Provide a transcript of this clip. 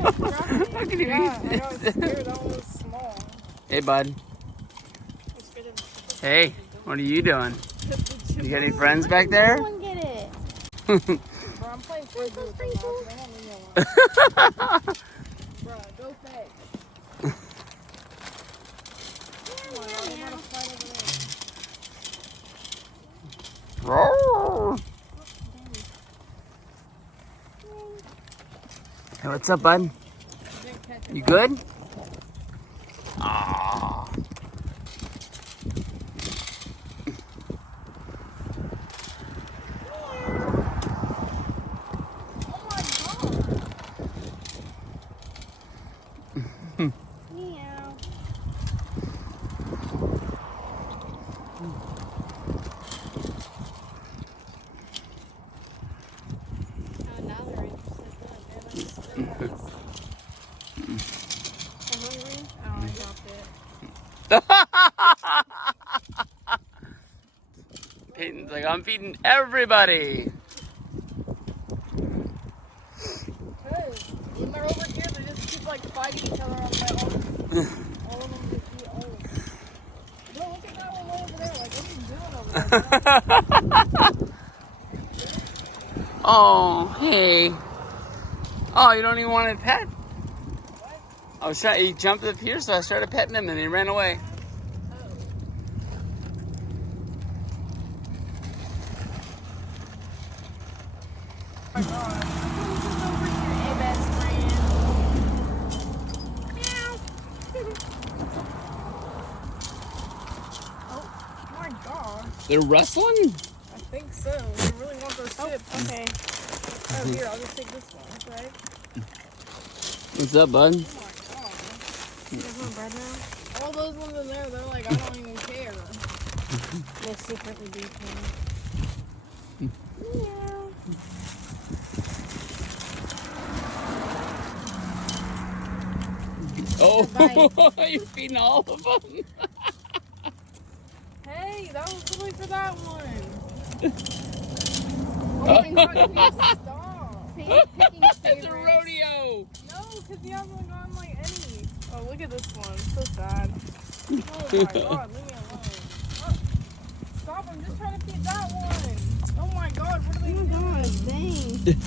How can you eat this? That one was small. Hey, bud. Hey, what are you doing? You got any friends back there? Someone get it. Bro, I'm playing frisbee with them now, so they won't leave me alone. Bro, go fetch. Come on, y'all, you wanna fight over there? Roar. Hey, what's up, bud? You good? Aww. Meow. Oh, now they're interested. Look, they're hungry. Oh, I dropped it. Peyton's like, I'm feeding everybody. Hey, when they're over here, they just keep like fighting each other on my own. All of them just eat all of them. Bro, look at that one way over there. Like, what are you doing over there, bro? Oh, hey. Oh, you don't even want to pet? What? He jumped up here, so I started petting him, and he ran away. Oh my god. Who's over here? Hey, best friend. Oh my god. They're wrestling? I think so. They really want those chips. Okay. Oh, here, I'll just take this one, right? What's up, bud? Oh my god. You guys want bread now? All those ones in there, they're like, I don't even care. They secretly do care. Meow. Oh, you're feeding all of them. Hey, that was really for that one. Oh my god, please stop. Picking It's a favorites. rodeo. No, because he hasn't gotten like any. Oh, look at this one. So sad. Oh my god, leave me alone. Oh, stop, I'm just trying to feed that one. Oh my god, what are they Oh my doing? god, dang.